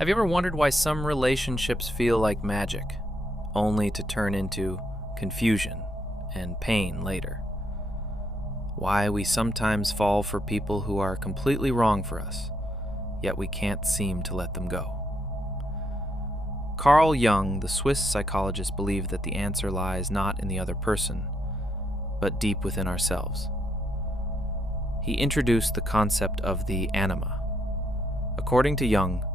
Have you ever wondered why some relationships feel like magic, only to turn into confusion and pain later? Why we sometimes fall for people who are completely wrong for us, yet we can't seem to let them go. Carl Jung, the Swiss psychologist, believed that the answer lies not in the other person, but deep within ourselves. He introduced the concept of the Anima. According to Jung,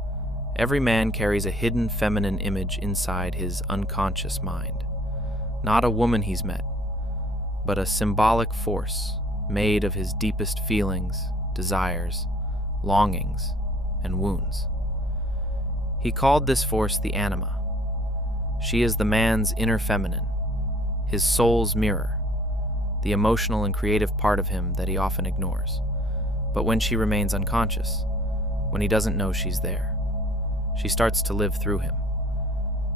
every man carries a hidden feminine image inside his unconscious mind. Not a woman he's met, but a symbolic force made of his deepest feelings, desires, longings, and wounds. He called this force the Anima. She is the man's inner feminine, his soul's mirror, the emotional and creative part of him that he often ignores. But when she remains unconscious, when he doesn't know she's there, she starts to live through him.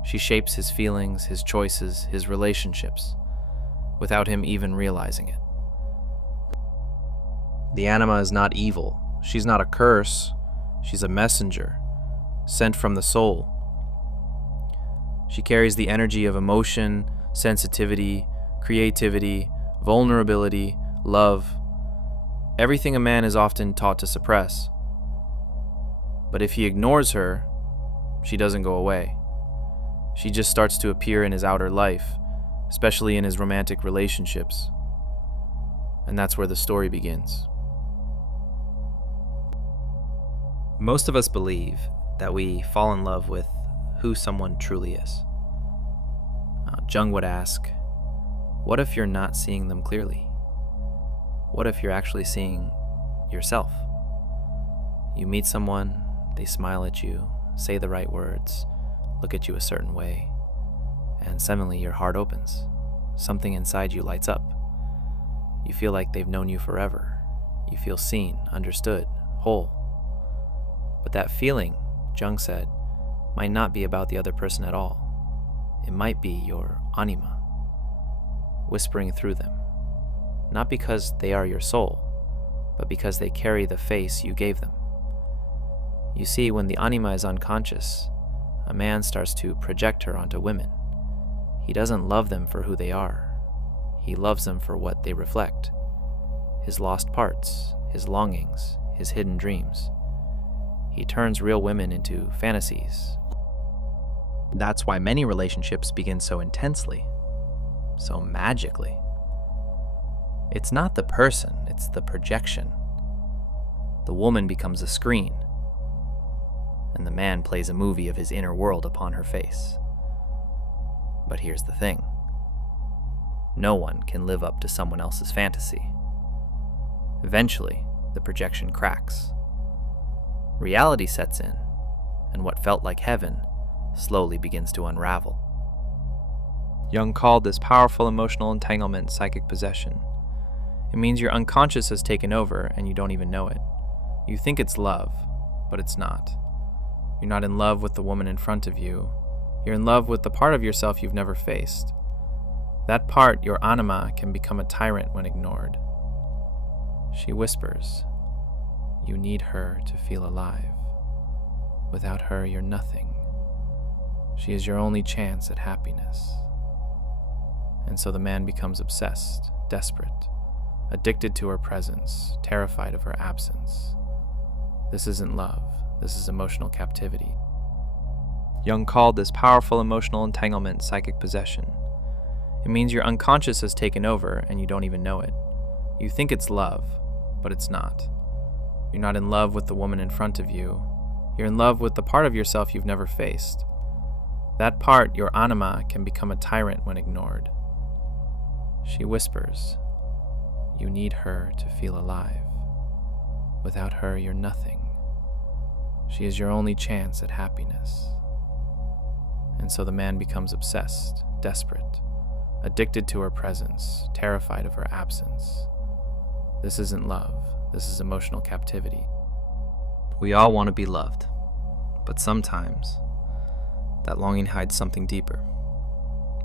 She shapes his feelings, his choices, his relationships, without him even realizing it. The Anima is not evil. She's not a curse. She's a messenger, sent from the soul. She carries the energy of emotion, sensitivity, creativity, vulnerability, love, everything a man is often taught to suppress. But if he ignores her, she doesn't go away. She just starts to appear in his outer life, especially in his romantic relationships. And that's where the story begins. Most of us believe that we fall in love with who someone truly is. Jung would ask, what if you're not seeing them clearly? What if you're actually seeing yourself? You meet someone, they smile at you, say the right words, look at you a certain way, and suddenly your heart opens. Something inside you lights up. You feel like they've known you forever. You feel seen, understood, whole. But that feeling, Jung said, might not be about the other person at all. It might be your Anima, whispering through them. Not because they are your soul, but because they carry the face you gave them. You see, when the Anima is unconscious, a man starts to project her onto women. He doesn't love them for who they are. He loves them for what they reflect. His lost parts, his longings, his hidden dreams. He turns real women into fantasies. That's why many relationships begin so intensely, so magically. It's not the person, it's the projection. The woman becomes a screen, and the man plays a movie of his inner world upon her face. But here's the thing. No one can live up to someone else's fantasy. Eventually, the projection cracks. Reality sets in, and what felt like heaven slowly begins to unravel. Jung called this powerful emotional entanglement psychic possession. It means your unconscious has taken over and you don't even know it. You think it's love, but it's not. You're not in love with the woman in front of you. You're in love with the part of yourself you've never faced. That part, your Anima, can become a tyrant when ignored. She whispers, you need her to feel alive. Without her, you're nothing. She is your only chance at happiness. And so the man becomes obsessed, desperate, addicted to her presence, terrified of her absence. This isn't love. This is emotional captivity. Jung called this powerful emotional entanglement psychic possession. It means your unconscious has taken over and you don't even know it. You think it's love, but it's not. You're not in love with the woman in front of you. You're in love with the part of yourself you've never faced. That part, your Anima, can become a tyrant when ignored. She whispers, you need her to feel alive. Without her, you're nothing. She is your only chance at happiness. And so the man becomes obsessed, desperate, addicted to her presence, terrified of her absence. This isn't love. This is emotional captivity. We all want to be loved, but sometimes that longing hides something deeper.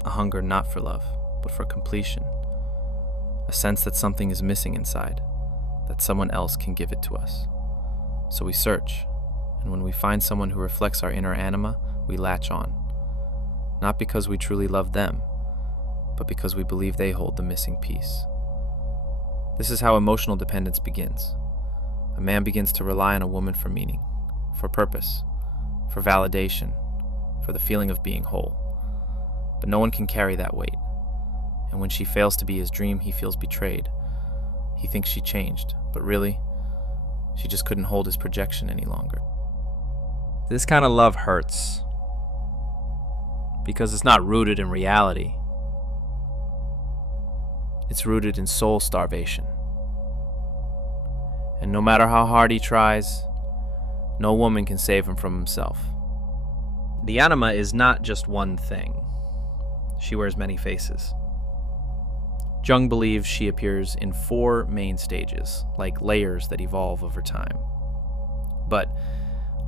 A hunger not for love, but for completion. A sense that something is missing inside, that someone else can give it to us. So we search And when we find someone who reflects our inner anima, we latch on. Not because we truly love them, but because we believe they hold the missing piece. This is how emotional dependence begins. A man begins to rely on a woman for meaning, for purpose, for validation, for the feeling of being whole. But no one can carry that weight. And when she fails to be his dream, he feels betrayed. He thinks she changed, but really, she just couldn't hold his projection any longer. This kind of love hurts, because it's not rooted in reality. It's rooted in soul starvation. And no matter how hard he tries, no woman can save him from himself. The Anima is not just one thing. She wears many faces. Jung believes she appears in 4 main stages, like layers that evolve over time. But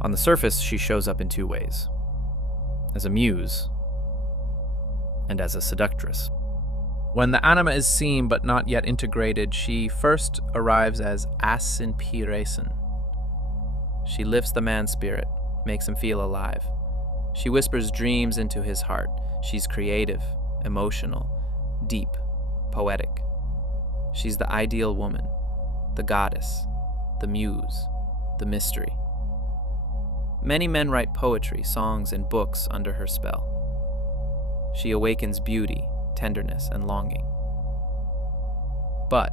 on the surface, she shows up in 2 ways: as a muse and as a seductress. When the Anima is seen but not yet integrated, she first arrives as Asinpiresen. She lifts the man's spirit, makes him feel alive. She whispers dreams into his heart. She's creative, emotional, deep, poetic. She's the ideal woman, the goddess, the muse, the mystery. Many men write poetry, songs, and books under her spell. She awakens beauty, tenderness, and longing. But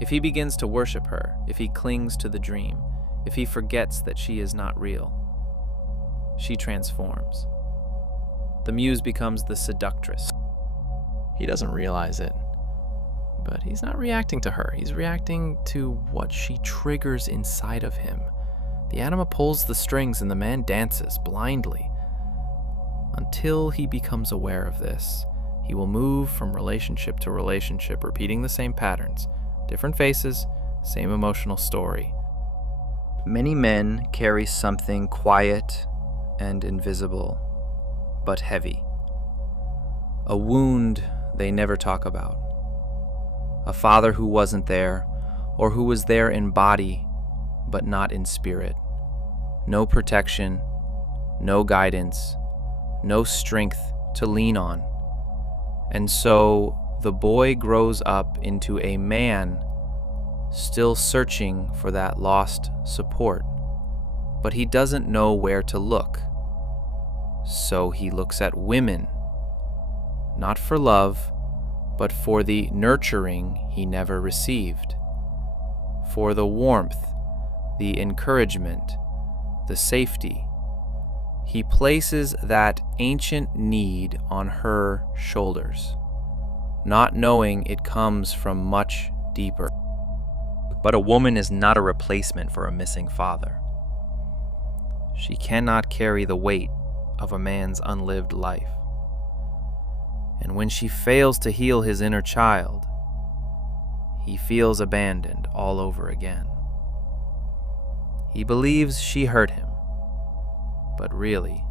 if he begins to worship her, if he clings to the dream, if he forgets that she is not real, she transforms. The muse becomes the seductress. He doesn't realize it, but he's not reacting to her. He's reacting to what she triggers inside of him. The Anima pulls the strings and the man dances blindly. Until he becomes aware of this, he will move from relationship to relationship, repeating the same patterns, different faces, same emotional story. Many men carry something quiet and invisible, but heavy. A wound they never talk about. A father who wasn't there, or who was there in body, but not in spirit. No protection, no guidance, no strength to lean on. And so the boy grows up into a man still searching for that lost support, but he doesn't know where to look. So he looks at women, not for love, but for the nurturing he never received, for the warmth, the encouragement, the safety. He places that ancient need on her shoulders, not knowing it comes from much deeper. But a woman is not a replacement for a missing father. She cannot carry the weight of a man's unlived life. And when she fails to heal his inner child, he feels abandoned all over again. He believes she hurt him, but really,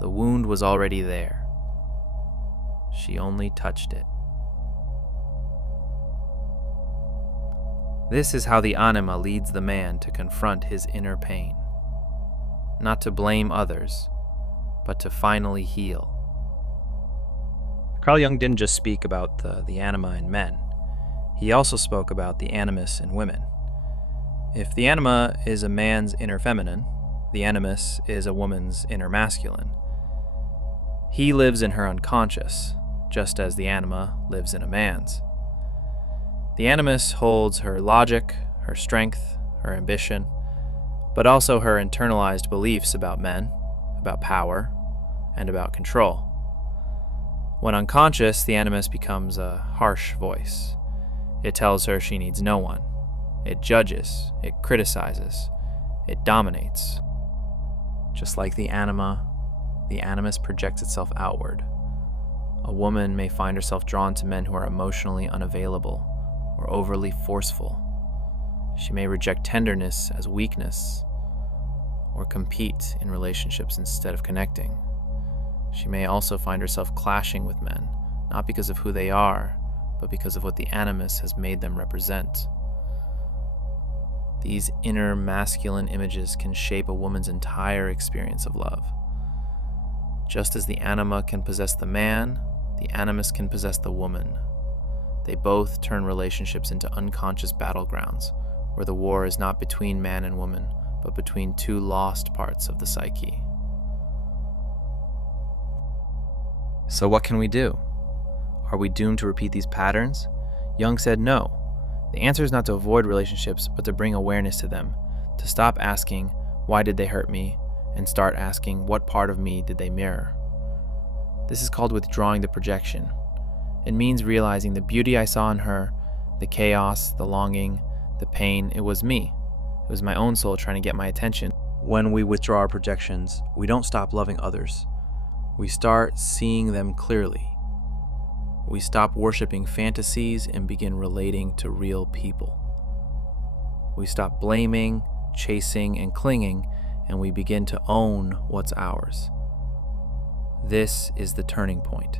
the wound was already there. She only touched it. This is how the Anima leads the man to confront his inner pain. Not to blame others, but to finally heal. Carl Jung didn't just speak about the Anima in men. He also spoke about the Animus in women. If the Anima is a man's inner feminine, the Animus is a woman's inner masculine. He lives in her unconscious, just as the Anima lives in a man's. The Animus holds her logic, her strength, her ambition, but also her internalized beliefs about men, about power, and about control. When unconscious, the Animus becomes a harsh voice. It tells her she needs no one. It judges, it criticizes, it dominates. Just like the Anima, the Animus projects itself outward. A woman may find herself drawn to men who are emotionally unavailable or overly forceful. She may reject tenderness as weakness or compete in relationships instead of connecting. She may also find herself clashing with men, not because of who they are, but because of what the Animus has made them represent. These inner masculine images can shape a woman's entire experience of love. Just as the anima can possess the man, the animus can possess the woman. They both turn relationships into unconscious battlegrounds, where the war is not between man and woman, but between two lost parts of the psyche. So what can we do? Are we doomed to repeat these patterns? Jung said no. The answer is not to avoid relationships, but to bring awareness to them, to stop asking, why did they hurt me, and start asking, what part of me did they mirror? This is called withdrawing the projection. It means realizing the beauty I saw in her, the chaos, the longing, the pain. It was me. It was my own soul trying to get my attention. When we withdraw our projections, we don't stop loving others. We start seeing them clearly. We stop worshiping fantasies and begin relating to real people. We stop blaming, chasing, and clinging, and we begin to own what's ours. This is the turning point.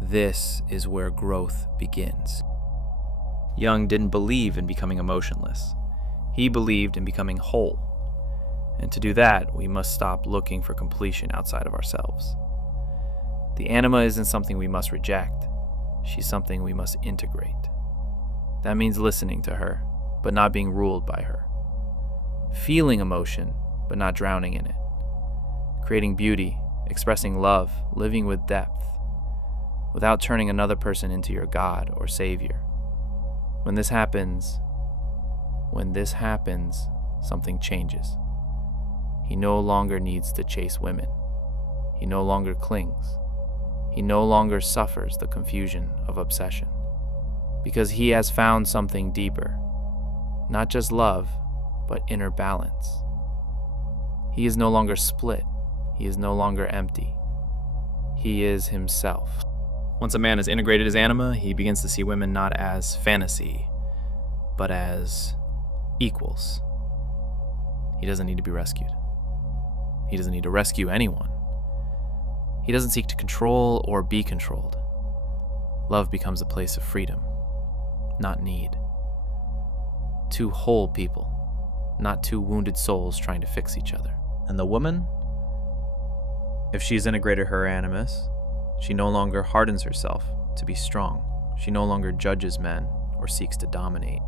This is where growth begins. Jung didn't believe in becoming emotionless. He believed in becoming whole. And to do that, we must stop looking for completion outside of ourselves. The anima isn't something we must reject. She's something we must integrate. That means listening to her, but not being ruled by her. Feeling emotion, but not drowning in it. Creating beauty, expressing love, living with depth, without turning another person into your God or Savior. When this happens, something changes. He no longer needs to chase women. He no longer clings. He no longer suffers the confusion of obsession, because he has found something deeper, not just love, but inner balance. He is no longer split. He is no longer empty. He is himself. Once a man has integrated his anima, he begins to see women not as fantasy, but as equals. He doesn't need to be rescued. He doesn't need to rescue anyone. He doesn't seek to control or be controlled. Love becomes a place of freedom, not need. Two whole people, not two wounded souls trying to fix each other. And the woman? If she's integrated her animus, she no longer hardens herself to be strong. She no longer judges men or seeks to dominate.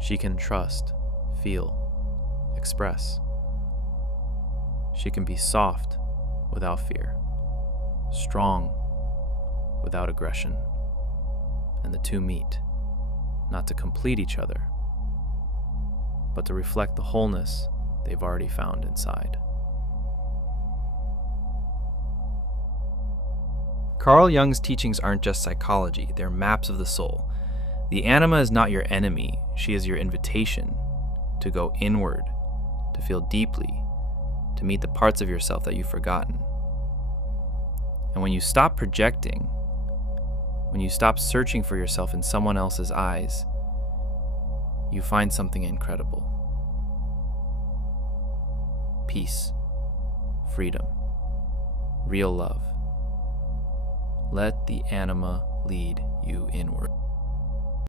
She can trust, feel, express. She can be soft without fear, strong without aggression, and the two meet, not to complete each other, but to reflect the wholeness they've already found inside. Carl Jung's teachings aren't just psychology, they're maps of the soul. The anima is not your enemy, she is your invitation to go inward, to feel deeply, to meet the parts of yourself that you've forgotten. And when you stop projecting, when you stop searching for yourself in someone else's eyes, you find something incredible. Peace, freedom, real love. Let the anima lead you inward.